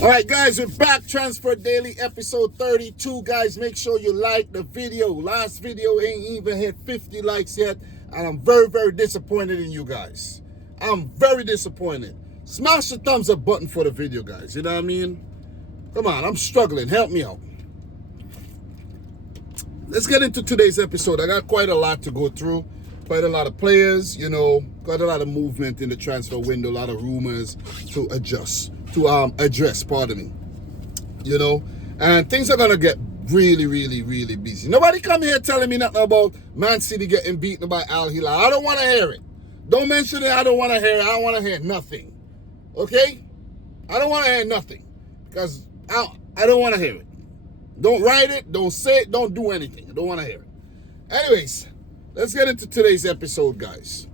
All right, guys, we're back. Transfer Daily, episode 32. Guys, make sure you like the video. Last video ain't even hit 50 likes yet, and I'm very, very disappointed in you guys. I'm very disappointed. Smash the thumbs up button for the video, guys. You know what I mean? Come on, I'm struggling. Help me out. Let's get into today's episode. I got quite a lot to go through. Quite a lot of players, quite a lot of movement in the transfer window, a lot of rumors to address, pardon me. And things are going to get really, really, really busy. Nobody come here telling me nothing about Man City getting beaten by Al Hilal. I don't want to hear it. Don't mention it. I don't want to hear it. I don't want to hear nothing. Okay? I don't want to hear nothing. Because I don't want to hear it. Don't write it. Don't say it. Don't do anything. I don't want to hear it. Anyways, let's get into today's episode, guys.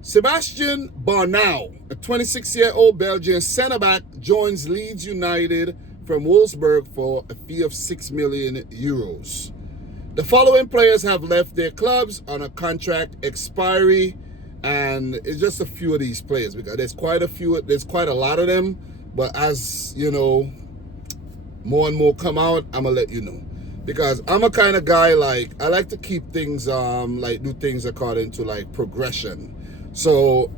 Sebastian Barnau, a 26-year-old Belgian centre-back, joins Leeds United from Wolfsburg for a fee of €6 million. The following players have left their clubs on a contract expiry, and it's just a few of these players because there's quite a lot of them, but as more and more come out, I'm gonna let you know. Because I'm a kind of guy, I like to keep things, do things according to, progression. So,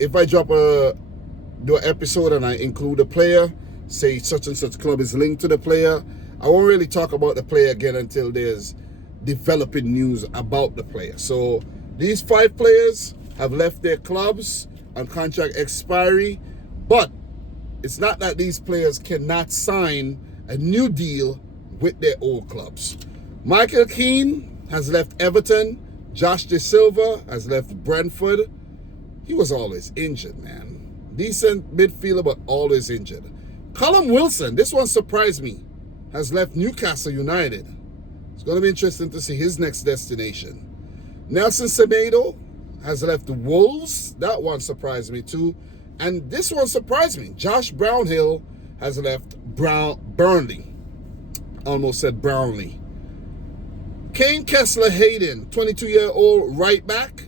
if I do an episode and I include a player, say such and such club is linked to the player, I won't really talk about the player again until there's developing news about the player. So, these 5 players have left their clubs on contract expiry, but it's not that these players cannot sign a new deal with their old clubs. Michael Keane has left Everton. Josh De Silva has left Brentford. He was always injured, man. Decent midfielder, but always injured. Callum Wilson, this one surprised me, has left Newcastle United. It's going to be interesting to see his next destination. Nelson Semedo has left the Wolves. That one surprised me too. And this one surprised me. Josh Brownhill has left Burnley. Almost said Brownlee. Kane Kessler-Hayden, 22-year-old right back,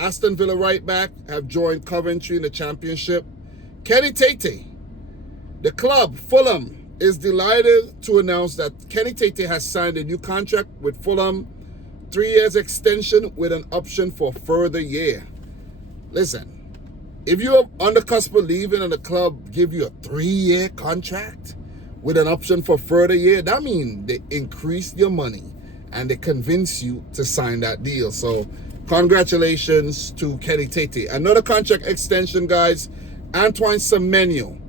Aston Villa right back, have joined Coventry in the Championship. Kenny Tate, the club, Fulham, is delighted to announce that Kenny Tate has signed a new contract with Fulham, 3 years extension with an option for a further year. Listen, if you're on the cusp of leaving and the club give you a 3-year contract with an option for further year, that means they increase your money and they convince you to sign that deal. So congratulations to Kenny Tate. Another contract extension, guys. Antoine Semenyo.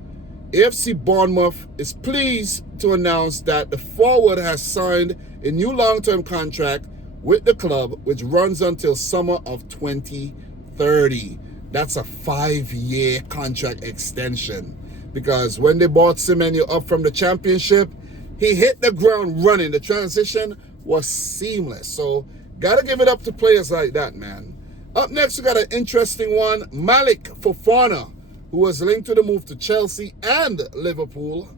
AFC Bournemouth is pleased to announce that the forward has signed a new long-term contract with the club, which runs until summer of 2030. That's a 5-year contract extension. Because when they bought Semenyo up from the Championship, he hit the ground running. The transition was seamless. So, gotta give it up to players like that, man. Up next, we got an interesting one. Malik Fofana, who was linked to the move to Chelsea and Liverpool,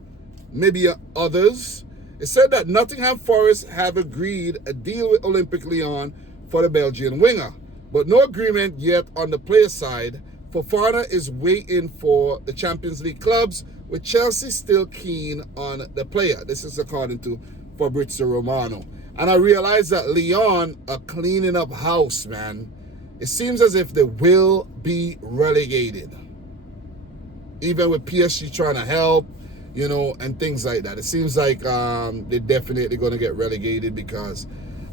maybe others. It said that Nottingham Forest have agreed a deal with Olympique Lyon for the Belgian winger, but no agreement yet on the player side. Fofana is waiting for the Champions League clubs, with Chelsea still keen on the player. This is according to Fabrizio Romano. And I realize that Lyon are cleaning up house, man. It seems as if they will be relegated. Even with PSG trying to help, and things like that. It seems like they're definitely going to get relegated because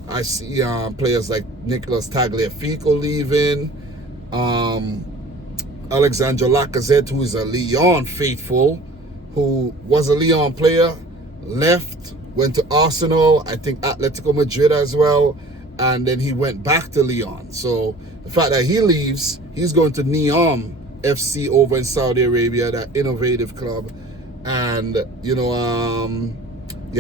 I see players like Nicolas Tagliafico leaving. Alexandre Lacazette, who is a Lyon faithful, who was a Lyon player, left, went to Arsenal, I think Atletico Madrid as well, and then he went back to Lyon. So the fact that he leaves, he's going to Neom FC over in Saudi Arabia, that innovative club. And, you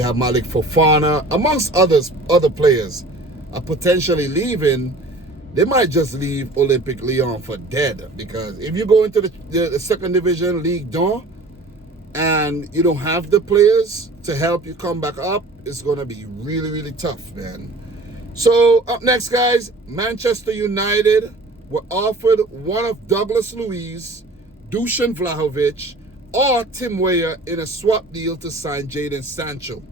have Malik Fofana, amongst other players, are potentially leaving. They might just leave Olympique Lyon for dead, because if you go into the second division, Ligue 1, and you don't have the players to help you come back up, it's going to be really, really tough, man. So up next, guys, Manchester United were offered one of Douglas Luiz, Dusan Vlahovic, or Tim Weah in a swap deal to sign Jadon Sancho.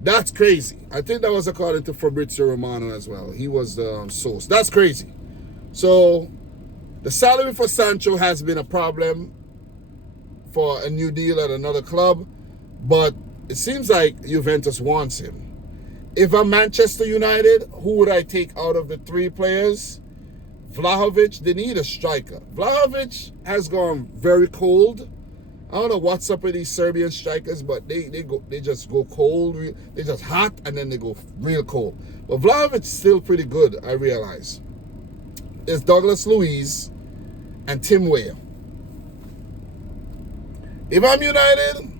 That's crazy. I think that was according to Fabrizio Romano as well. He was the source. That's crazy. So the salary for Sancho has been a problem for a new deal at another club, but it seems like Juventus wants him. If I'm Manchester United, who would I take out of the three players? Vlahovic, they need a striker. Vlahovic has gone very cold. I don't know what's up with these Serbian strikers, but they just go cold. They just hot and then they go real cold. But Vlahovic's still pretty good, I realize. There's Douglas Luiz and Tim Weah. If I'm United,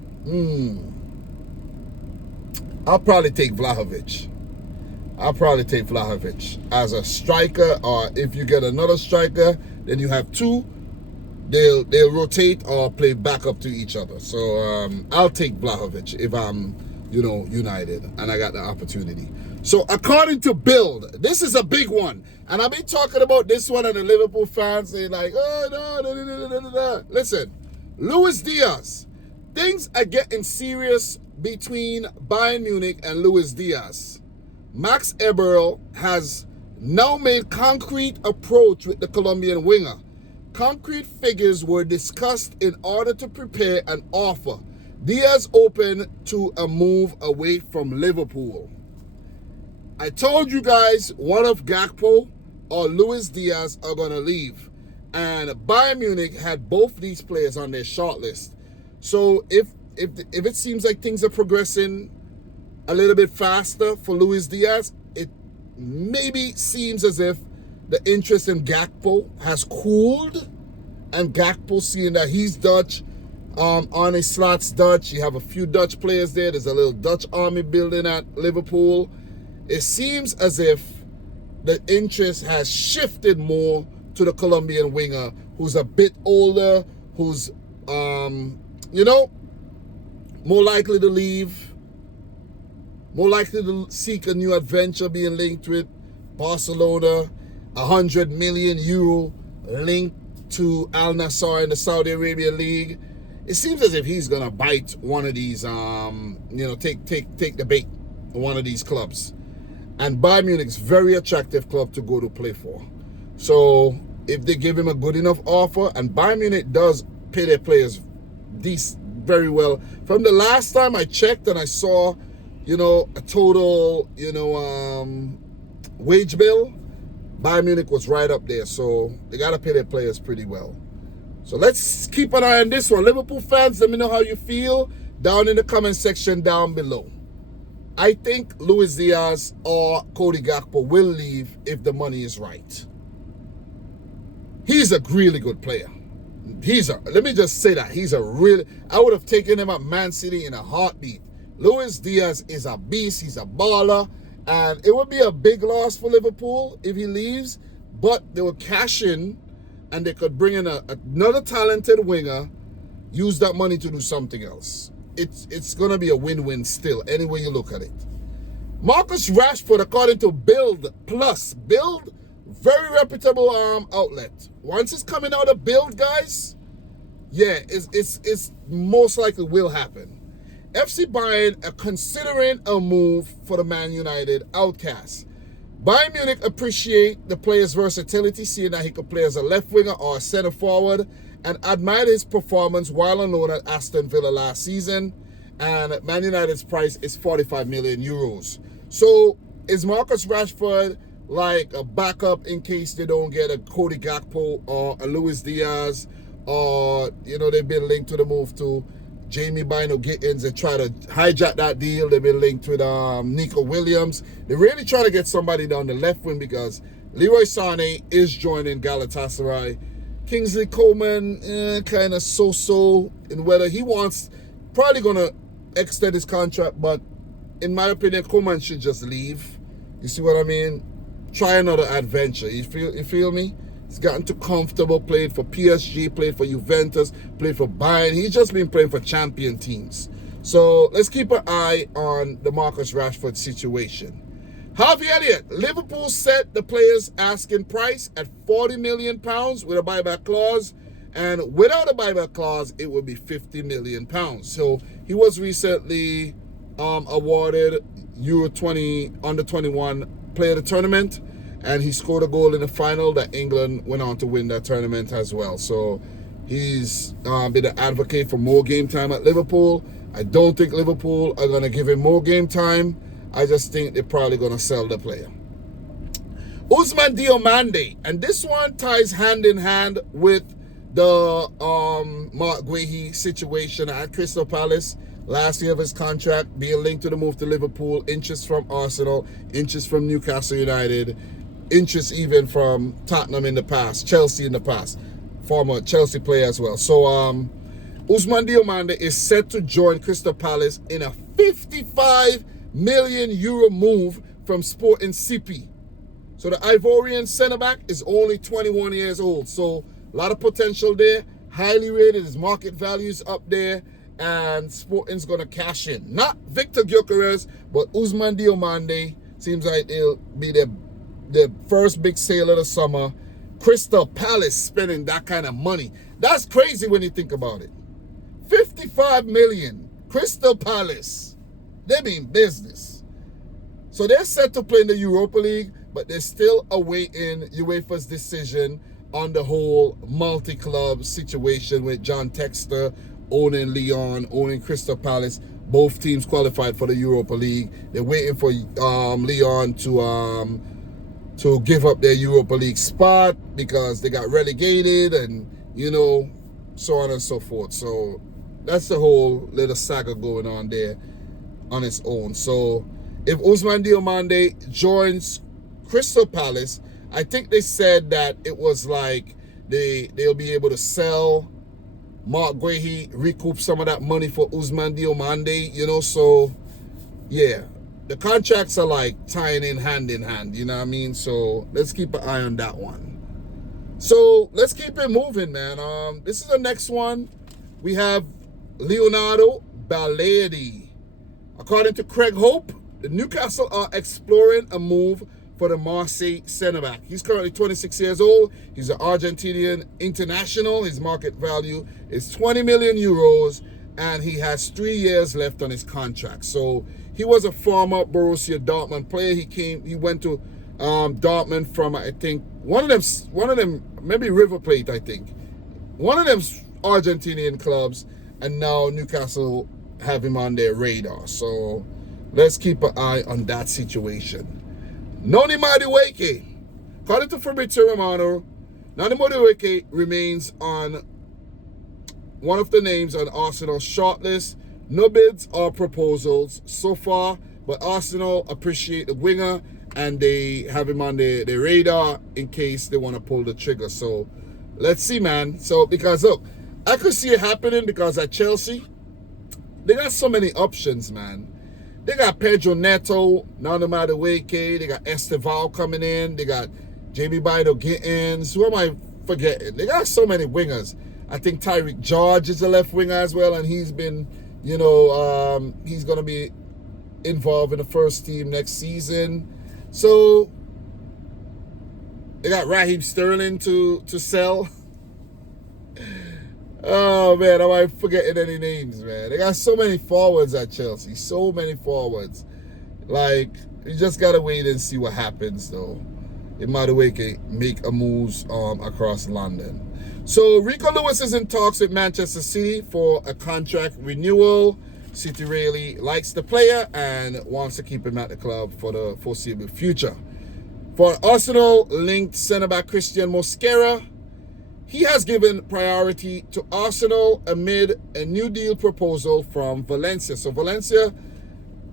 I'll probably take Vlahovic. As a striker, or if you get another striker, then you have two. They'll rotate or play back up to each other. So I'll take Vlahovic if I'm, United and I got the opportunity. So according to Build, this is a big one. And I've been talking about this one and the Liverpool fans saying like, oh, no. Listen, Luis Diaz. Things are getting serious between Bayern Munich and Luis Diaz. Max Eberl has now made concrete approach with the Colombian winger. Concrete figures were discussed in order to prepare an offer. Diaz open to a move away from Liverpool. I told you guys one of Gakpo or Luis Diaz are going to leave. And Bayern Munich had both these players on their shortlist. So if it seems like things are progressing a little bit faster for Luis Diaz, it maybe seems as if the interest in Gakpo has cooled, and Gakpo, seeing that he's Dutch, Arne Slot's Dutch, you have a few Dutch players there, there's a little Dutch army building at Liverpool. It seems as if the interest has shifted more to the Colombian winger, who's a bit older, who's, more likely to leave, more likely to seek a new adventure, being linked with Barcelona, 100 million euro linked to Al Nassr in the Saudi Arabia League. It seems as if he's gonna bite one of these, take the bait of one of these clubs. And Bayern Munich's very attractive club to go to play for. So if they give him a good enough offer, and Bayern Munich does pay their players very well. From the last time I checked and I saw, a total, wage bill, Bayern Munich was right up there. So they got to pay their players pretty well. So let's keep an eye on this one. Liverpool fans, let me know how you feel down in the comment section down below. I think Luis Diaz or Cody Gakpo will leave if the money is right. He's a really good player. Let me just say that, I would have taken him at Man City in a heartbeat. Luis Diaz is a beast, he's a baller, and it would be a big loss for Liverpool if he leaves, but they will cash in and they could bring in another talented winger, use that money to do something else. It's going to be a win-win still, any way you look at it. Marcus Rashford, according to Build, very reputable outlet. Once it's coming out of Build, guys, yeah, it's most likely will happen. FC Bayern are considering a move for the Man United outcast. Bayern Munich appreciate the player's versatility, seeing that he could play as a left winger or a center forward, and admired his performance while on loan at Aston Villa last season. And Man United's price is 45 million euros. So is Marcus Rashford like a backup in case they don't get a Cody Gakpo or a Luis Diaz, or they've been linked to the move to Jamie Bino Gittins and try to hijack that deal. They've been linked with Nico Williams. They're really trying to get somebody down the left wing because Leroy Sané is joining Galatasaray. Kingsley Coman, kind of so-so in whether he wants, probably going to extend his contract, but in my opinion, Coman should just leave. You see what I mean? Try another adventure. You feel me? He's gotten too comfortable, played for PSG, played for Juventus, played for Bayern. He's just been playing for champion teams. So let's keep an eye on the Marcus Rashford situation. Harvey Elliott, Liverpool set the player's asking price at £40 million with a buyback clause, And without a buyback clause, it would be £50 million. So he was recently awarded Euro 20 under 21 player of the tournament, and he scored a goal in the final that England went on to win that tournament as well. So he's been an advocate for more game time at Liverpool. I don't think Liverpool are going to give him more game time. I just think they're probably going to sell the player. Ousmane Diomande, and this one ties hand in hand with the Mark Guehi situation at Crystal Palace. Last year of his contract being linked to the move to Liverpool, interest from Arsenal, interest from Newcastle United, interest even from Tottenham in the past, Chelsea in the past, former Chelsea player as well. So Ousmane Diomande is set to join Crystal Palace in a €55 million move from Sporting CP. So the Ivorian centre-back is only 21 years old. So a lot of potential there. Highly rated. His market value is up there. And Sporting's going to cash in. Not Victor Gyökeres, but Ousmane Diomande. Seems like it'll be the first big sale of the summer. Crystal Palace spending that kind of money. That's crazy when you think about it. 55 million. Crystal Palace. They mean business. So they're set to play in the Europa League, but they're still awaiting UEFA's decision on the whole multi-club situation with John Textor owning Lyon, owning Crystal Palace. Both teams qualified for the Europa League. They're waiting for Lyon to give up their Europa League spot because they got relegated and, you know, so on and so forth. So that's the whole little saga going on there on its own. So if Ousmane Diomande joins Crystal Palace, I think they said that it was like they'll be able to sell Mark Guehi, recoup some of that money for Ousmane Diomande, you know. So yeah, the contracts are like tying in hand, you know what I mean? So let's keep an eye on that one. So let's keep it moving, man. This is the next one. We have Leonardo Balerdi. According to Craig Hope, the Newcastle are exploring a move for the Marseille centre-back. He's currently 26 years old. He's an Argentinian international. His market value is 20 million euros, and he has 3 years left on his contract. So he was a former Borussia Dortmund player. He went to Dortmund from, I think, one of them, maybe River Plate, I think. One of them Argentinian clubs, and now Newcastle have him on their radar. So let's keep an eye on that situation. Noni Madueke. According to Fabrizio Romano, Noni Madueke remains on one of the names on Arsenal's shortlist. No bids or proposals so far, but Arsenal appreciate the winger and they have him on their radar in case they want to pull the trigger. So let's see, man. So because look, I could see it happening because at Chelsea, they got so many options, man. They got Pedro Neto, Noni Madueke, they got Esteval coming in, they got Jamie Bydo Gittins. Who am I forgetting? They got so many wingers. I think Tyreek George is a left winger as well, and he's been, you know, he's going to be involved in the first team next season. So they got Raheem Sterling to sell. Oh, man, am I forgetting any names, man? They got so many forwards at Chelsea. So many forwards. Like, you just got to wait and see what happens, though. It might make a move across London. So, Rico Lewis is in talks with Manchester City for a contract renewal. City really likes the player and wants to keep him at the club for the foreseeable future. For Arsenal-linked centre-back Christian Mosquera, he has given priority to Arsenal amid a new deal proposal from Valencia. So Valencia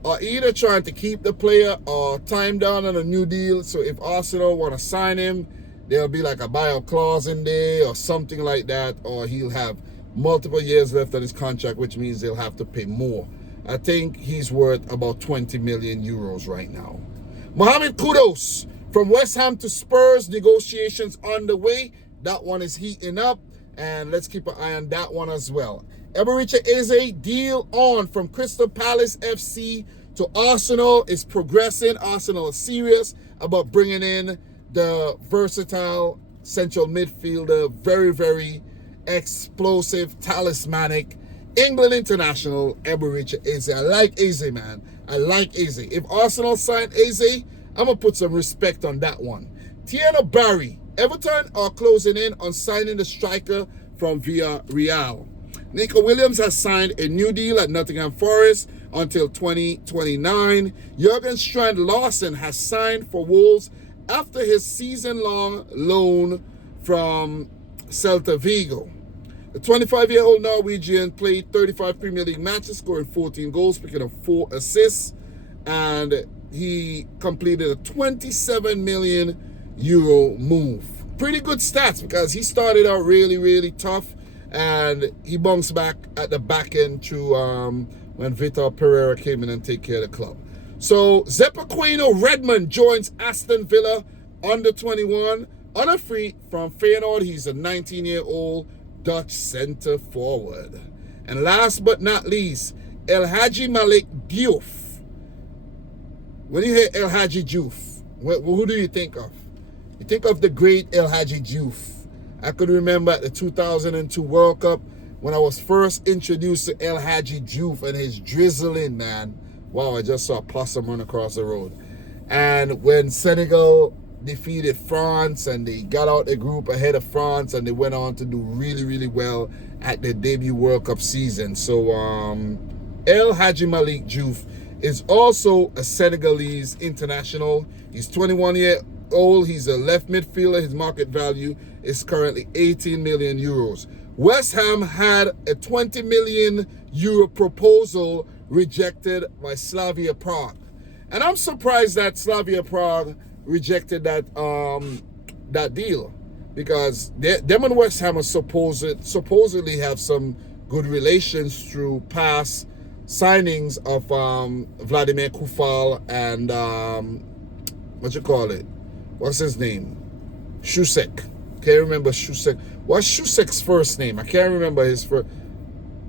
are either trying to keep the player or time down on a new deal. So if Arsenal want to sign him, there'll be like a buyout clause in there or something like that, or he'll have multiple years left on his contract, which means they'll have to pay more. I think he's worth about 20 million euros right now. Mohamed Kudus from West Ham to Spurs, negotiations on the way. That one is heating up, and let's keep an eye on that one as well. Ebericha Eze deal on from Crystal Palace FC to Arsenal is progressing. Arsenal is serious about bringing in the versatile central midfielder, very, very explosive, talismanic, England international, Eberechi Eze. I like Eze, man. I like Eze. If Arsenal sign Eze, I'm going to put some respect on that one. Tiana Barry. Everton are closing in on signing the striker from Villarreal. Nico Williams has signed a new deal at Nottingham Forest until 2029. Jurgen Strand Larsen has signed for Wolves after his season-long loan from Celta Vigo. The 25-year-old Norwegian played 35 Premier League matches, scoring 14 goals, picking up 4 assists, and he completed a 27 million euro move. Pretty good stats because he started out really, really tough, and he bounced back at the back end through when Vitor Pereira came in and take care of the club. So Zepaquino Redmond joins Aston Villa under 21 on a free from Feyenoord. He's a 19-year-old Dutch centre forward. And last but not least, El Hadji Malik Diouf. When you hear El Hadji Diouf, who do you think of? You think of the great El Hadji Diouf. I could remember at the 2002 World Cup when I was first introduced to El Hadji Diouf and his drizzling, man. Wow, I just saw a possum run across the road. And when Senegal defeated France and they got out the group ahead of France and they went on to do really, really well at their debut World Cup season. So El Hadji Malik Diouf is also a Senegalese international. He's 21 years old. He's a left midfielder. His market value is currently 18 million euros. West Ham had a 20 million euro proposal rejected by Slavia Prague. And I'm surprised that Slavia Prague rejected that deal, because them and West Ham are supposedly have some good relations through past signings of Vladimir Kufal and what's his name? Shusek. Can't remember Shusek. What's Shusek's first name? I can't remember his first.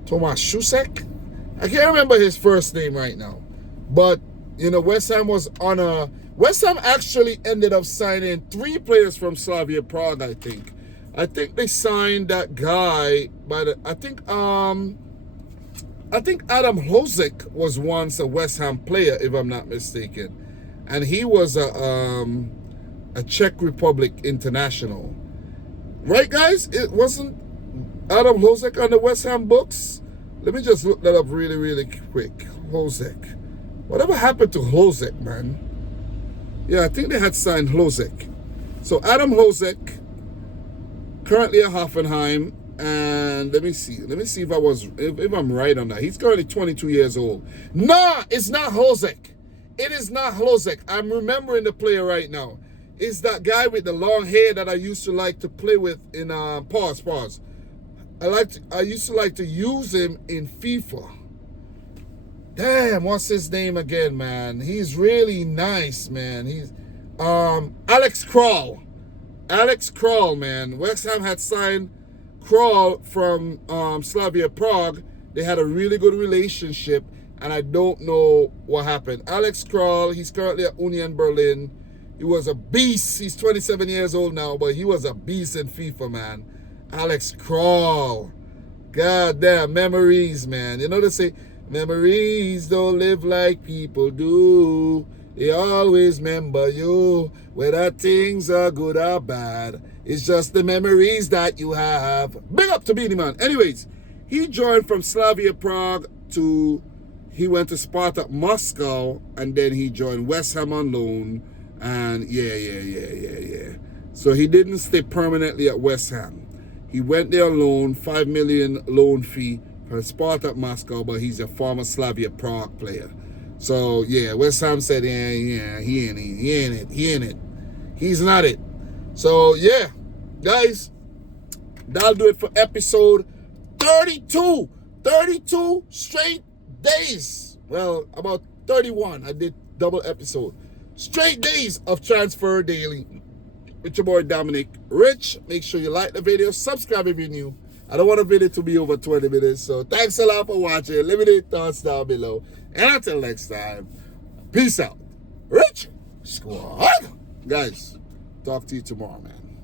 Thomas Shusek? I can't remember his first name right now. But, you know, West Ham actually ended up signing 3 players from Slavia Prague, I think. I think they signed that guy I think Adam Hložek was once a West Ham player, if I'm not mistaken. And he was a Czech Republic international. Right, guys? It wasn't Adam Hložek on the West Ham books? Let me just look that up really, really quick. Hložek. Whatever happened to Hložek, man? Yeah, I think they had signed Hložek. So Adam Hložek, currently at Hoffenheim, and let me see if I'm right on that. He's currently 22 years old. Nah, it's not Hložek. It is not Hložek. I'm remembering the player right now. It's that guy with the long hair that I used to like to play with in pause. I used to like to use him in FIFA. Damn, what's his name again, man? He's really nice, man. He's Alex Král. Alex Král, man. West Ham had signed Král from Slavia Prague. They had a really good relationship, and I don't know what happened. Alex Král, he's currently at Union Berlin. He was a beast. He's 27 years old now, but he was a beast in FIFA, man. Alex Král. God damn, memories, man. You know they say, memories don't live like people do. They always remember you, whether things are good or bad. It's just the memories that you have. Big up to Beanie Man. Anyways, he joined from Slavia Prague he went to Spartak Moscow, and then he joined West Ham on loan. And yeah. So he didn't stay permanently at West Ham. He went there on loan, 5 million loan fee from Spartak Moscow, but he's a former Slavia Prague player. So yeah, West Ham said, yeah, he ain't it. He's not it. So yeah, guys, that'll do it for episode 32. 32 straight days. Well, about 31. I did double episode. Straight days of Transfer Daily with your boy Dominic Rich. Make sure you like the video, subscribe if you're new. I don't want a video to be over 20 minutes, so thanks a lot for watching. Leave me your thoughts down below. And until next time, peace out. Rich Squad. Guys, talk to you tomorrow, man.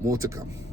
More to come.